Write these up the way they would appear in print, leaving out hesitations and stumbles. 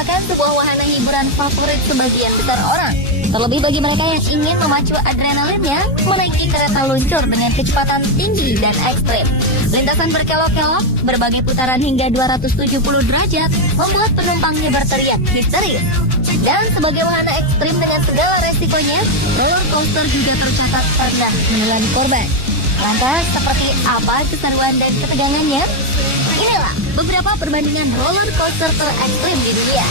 merupakan sebuah wahana hiburan favorit sebagian besar orang. Terlebih bagi mereka yang ingin memacu adrenalinnya, menaiki kereta luncur dengan kecepatan tinggi dan ekstrim. Lintasan berkelok-kelok, berbagai putaran hingga 270 derajat, membuat penumpangnya berteriak histeris. Dan sebagai wahana ekstrim dengan segala resikonya, roller coaster juga tercatat pernah menelan korban. Lantas, seperti apa keseruan dan ketegangannya? Inilah beberapa perbandingan roller coaster terekstrim di dunia.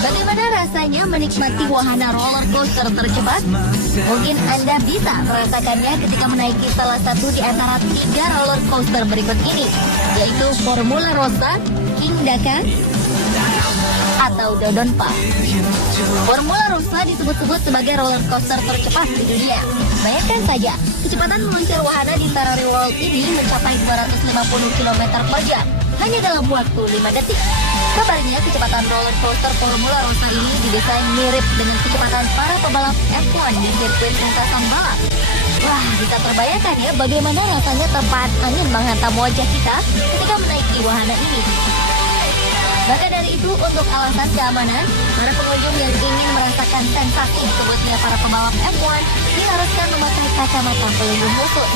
Bagaimana rasanya menikmati wahana roller coaster tercepat? Mungkin Anda bisa merasakannya ketika menaiki salah satu di antara 3 roller coaster berikut ini, yaitu Formula Rossa, King Daka, atau Dodonpa. Formula Rossa disebut-sebut sebagai roller coaster tercepat di dunia. Bayangkan saja, kecepatan meluncur wahana di Ferrari World ini mencapai 250 km per jam hanya dalam waktu 5 detik. Kabarnya kecepatan roller coaster Formula Rossa ini didesain mirip dengan kecepatan para pebalap F1 di sirkuit lintasan balap. Wah, bisa terbayangkan ya bagaimana rasanya terpaan angin menghantam wajah kita ketika menaiki wahana ini. Maka dari itu, untuk alasan keamanan, para pengunjung yang ingin merasakan sensasi sebutnya para pembalap F1 diharuskan memakai kacamata pelindung khusus.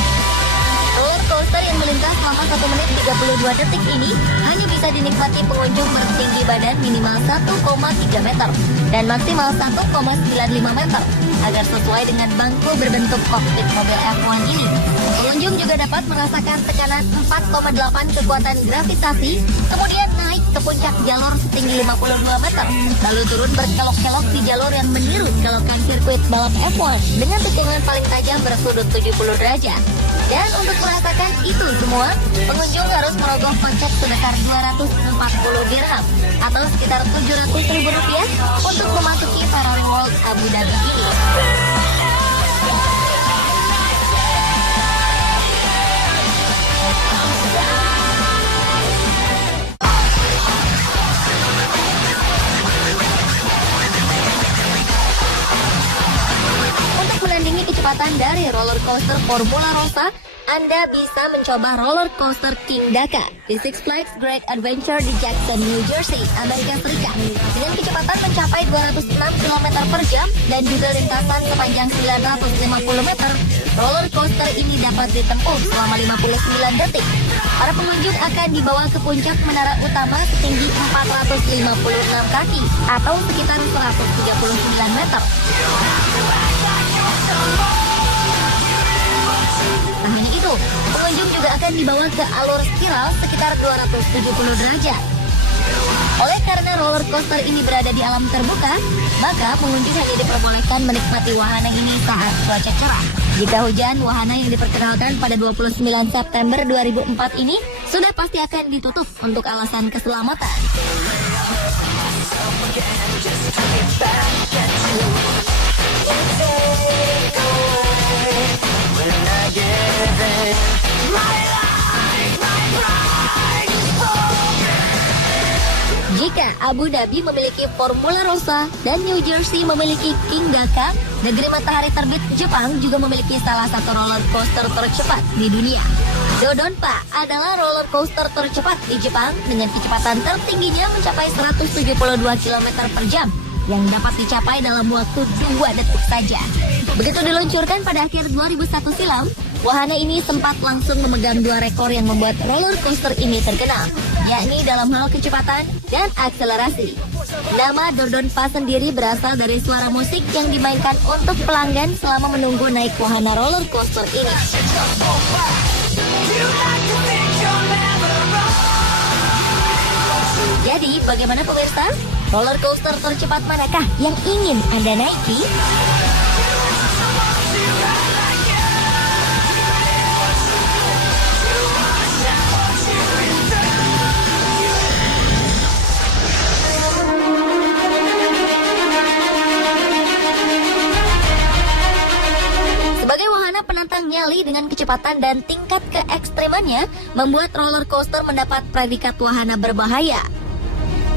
Roller coaster yang melintas selama 1 menit 32 detik ini hanya bisa dinikmati pengunjung bertinggi badan minimal 1,3 meter dan maksimal 1,95 meter agar sesuai dengan bangku berbentuk kokpit mobil F1 ini. Pengunjung juga dapat merasakan tekanan 4,8 kekuatan gravitasi, kemudian naik ke puncak jalur setinggi 52 meter, lalu turun berkelok-kelok di jalur yang meniru kelokan sirkuit balap F1 dengan tikungan paling tajam bersudut 70 derajat. Dan untuk merasakan itu semua, pengunjung harus merogoh kocek sebesar 240 dirham atau sekitar 700.000 rupiah untuk memasuki Ferrari World Abu Dhabi ini. Untuk menandingi kecepatan dari roller coaster Formula Rossa, Anda bisa mencoba roller coaster King Daka di Six Flags Great Adventure di Jackson, New Jersey, Amerika Serikat. Dengan kecepatan mencapai 206 km per jam dan juga lintasan sepanjang 950 meter, roller coaster ini dapat ditempuh selama 59 detik. Para pengunjung akan dibawa ke puncak menara utama setinggi 456 kaki atau sekitar 139 meter. Tak hanya itu, pengunjung juga akan dibawa ke alur spiral sekitar 270 derajat. Oleh karena roller coaster ini berada di alam terbuka, maka pengunjung hanya diperbolehkan menikmati wahana ini saat cuaca cerah. Jika hujan, wahana yang diperkenalkan pada 29 September 2004 ini sudah pasti akan ditutup untuk alasan keselamatan. Jika Abu Dhabi memiliki Formula Rossa dan New Jersey memiliki King Daka, negeri matahari terbit Jepang juga memiliki salah satu roller coaster tercepat di dunia. Dodonpa adalah roller coaster tercepat di Jepang dengan kecepatan tertingginya mencapai 172 km per jam yang dapat dicapai dalam waktu 2 detik saja. Begitu diluncurkan pada akhir 2001 silam, wahana ini sempat langsung memegang 2 rekor yang membuat roller coaster ini terkenal, yakni dalam hal kecepatan dan akselerasi. Nama Dodonpa sendiri berasal dari suara musik yang dimainkan untuk pelanggan selama menunggu naik wahana roller coaster ini. Jadi, bagaimana pemirsa? Roller coaster tercepat manakah yang ingin Anda naiki? dengan kecepatan dan tingkat keekstrimannya membuat roller coaster mendapat predikat wahana berbahaya.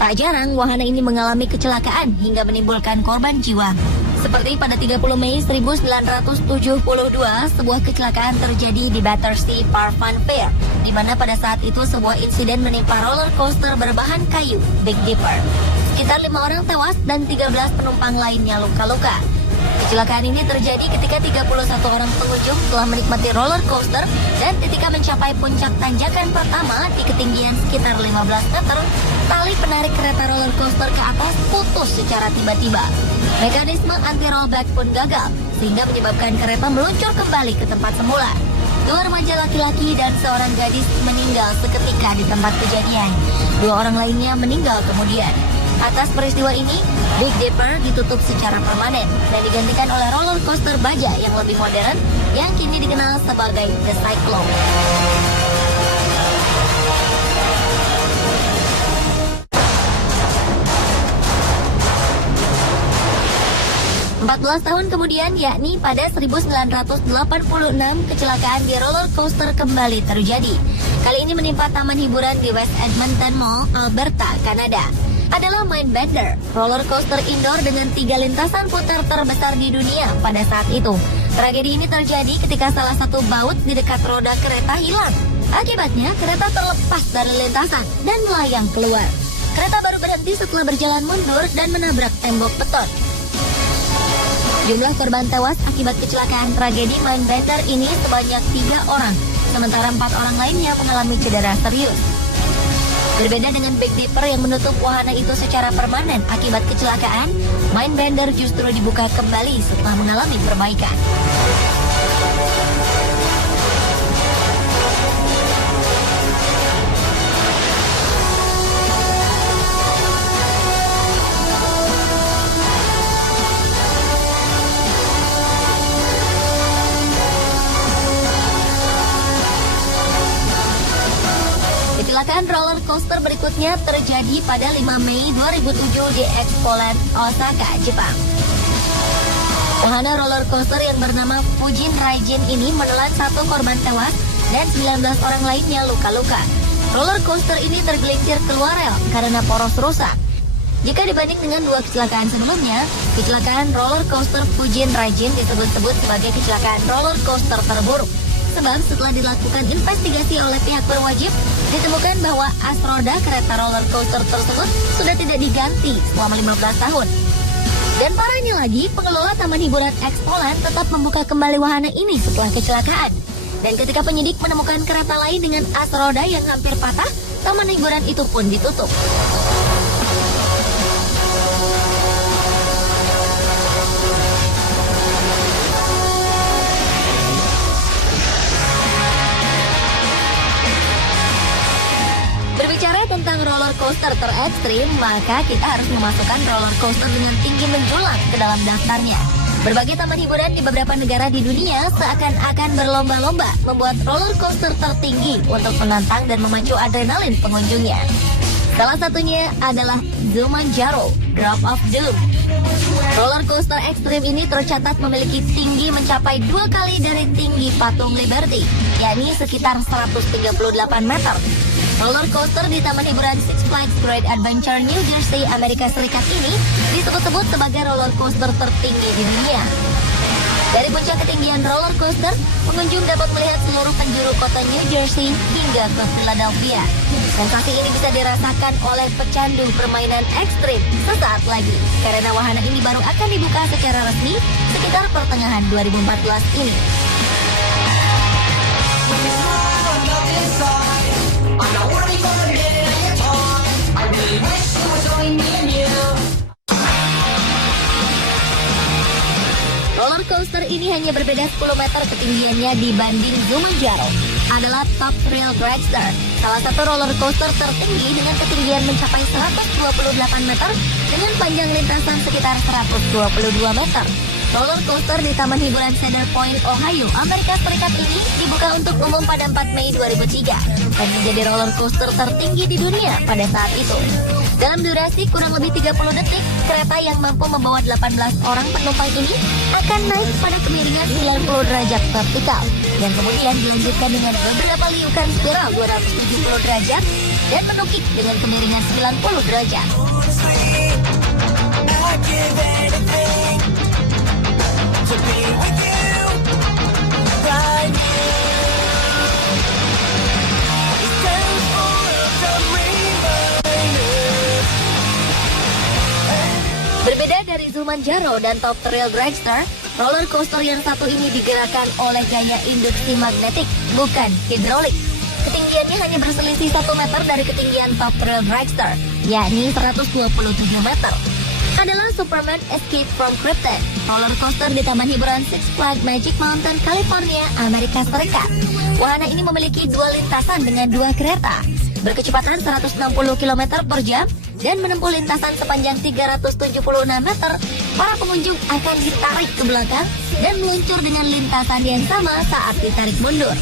Tak jarang wahana ini mengalami kecelakaan hingga menimbulkan korban jiwa. Seperti pada 30 Mei 1972, sebuah kecelakaan terjadi di Battersea Park Fun Fair, di mana pada saat itu sebuah insiden menimpa roller coaster berbahan kayu, Big Dipper. Sekitar 5 orang tewas dan 13 penumpang lainnya luka-luka. Kecelakaan ini terjadi ketika 31 orang pengunjung telah menikmati roller coaster dan ketika mencapai puncak tanjakan pertama di ketinggian sekitar 15 meter, tali penarik kereta roller coaster ke atas putus secara tiba-tiba. Mekanisme anti-rollback pun gagal, sehingga menyebabkan kereta meluncur kembali ke tempat semula. 2 remaja laki-laki dan seorang gadis meninggal seketika di tempat kejadian. 2 orang lainnya meninggal kemudian. Atas peristiwa ini, Big Dipper ditutup secara permanen dan digantikan oleh roller coaster baja yang lebih modern yang kini dikenal sebagai The Cyclone. 14 tahun kemudian, yakni pada 1986, kecelakaan di roller coaster kembali terjadi. Kali ini menimpa taman hiburan di West Edmonton Mall, Alberta, Kanada. Adalah Mindbender, roller coaster indoor dengan 3 lintasan putar terbesar di dunia pada saat itu. Tragedi ini terjadi ketika salah satu baut di dekat roda kereta hilang. Akibatnya, kereta terlepas dari lintasan dan melayang keluar. Kereta baru berhenti setelah berjalan mundur dan menabrak tembok beton. Jumlah korban tewas akibat kecelakaan tragedi Mindbender ini sebanyak 3 orang, sementara 4 orang lainnya mengalami cedera serius. Berbeda dengan Big Dipper yang menutup wahana itu secara permanen akibat kecelakaan, Mindbender justru dibuka kembali setelah mengalami perbaikan. Kecelakaan roller coaster berikutnya terjadi pada 5 Mei 2007 di Expoland, Osaka, Jepang. Wahana roller coaster yang bernama Fujin Raijin ini menelan 1 korban tewas dan 19 orang lainnya luka-luka. Roller coaster ini tergelincir keluar rel karena poros rusak. Jika dibanding dengan 2 kecelakaan sebelumnya, kecelakaan roller coaster Fujin Raijin disebut-sebut sebagai kecelakaan roller coaster terburuk. Sebab setelah dilakukan investigasi oleh pihak berwajib, ditemukan bahwa as roda kereta roller coaster tersebut sudah tidak diganti selama 15 tahun. Dan parahnya lagi, pengelola Taman Hiburan Expoland tetap membuka kembali wahana ini setelah kecelakaan. Dan ketika penyidik menemukan kereta lain dengan as roda yang hampir patah, taman hiburan itu pun ditutup. Berbicara tentang roller coaster terekstrim, maka kita harus memasukkan roller coaster dengan tinggi menjulang ke dalam daftarnya. Berbagai taman hiburan di beberapa negara di dunia seakan-akan berlomba-lomba membuat roller coaster tertinggi untuk menantang dan memacu adrenalin pengunjungnya. Salah satunya adalah Jumanjaro, Drop of Doom. Roller coaster ekstrim ini tercatat memiliki tinggi mencapai 2 kali dari tinggi patung Liberty, yakni sekitar 138 meter. Roller coaster di Taman Hiburan Six Flags Great Adventure New Jersey, Amerika Serikat ini disebut-sebut sebagai roller coaster tertinggi di dunia. Dari puncak ketinggian roller coaster, pengunjung dapat melihat seluruh penjuru kota New Jersey hingga ke Philadelphia. Sensasi ini bisa dirasakan oleh pecandu permainan ekstrim sesaat lagi, karena wahana ini baru akan dibuka secara resmi sekitar pertengahan 2014 ini. Roller coaster ini hanya berbeda 10 meter ketinggiannya dibanding Jumanjaro. Adalah Top Thrill Dragster, salah satu roller coaster tertinggi dengan ketinggian mencapai 128 meter dengan panjang lintasan sekitar 122 meter. Roller coaster di Taman Hiburan Cedar Point, Ohio, Amerika Serikat ini dibuka untuk umum pada 4 Mei 2003 dan menjadi roller coaster tertinggi di dunia pada saat itu. Dalam durasi kurang lebih 30 detik, kereta yang mampu membawa 18 orang penumpang ini akan naik pada kemiringan 90 derajat vertikal, yang kemudian dilanjutkan dengan beberapa liukan spiral 270 derajat dan menukik dengan kemiringan 90 derajat. Berbeda dari Zumanjaro dan Top Thrill Dragster, roller coaster yang satu ini digerakkan oleh gaya induksi magnetik, bukan hidrolik. Ketinggiannya hanya berselisih 1 meter dari ketinggian Top Thrill Dragster, yakni 127 meter. Adalah Superman Escape from Krypton, roller coaster di Taman Hiburan Six Flags Magic Mountain, California, Amerika Serikat. Wahana ini memiliki 2 lintasan dengan 2 kereta, berkecepatan 160 km per jam, dan menempuh lintasan sepanjang 376 meter. Para pengunjung akan ditarik ke belakang dan meluncur dengan lintasan yang sama saat ditarik mundur.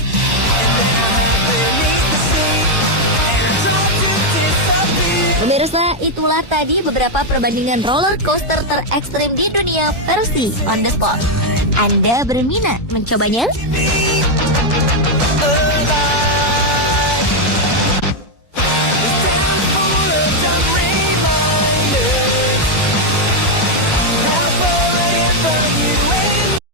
Pemirsa, itulah tadi beberapa perbandingan roller coaster terekstrim di dunia versi on the spot. Anda berminat mencobanya?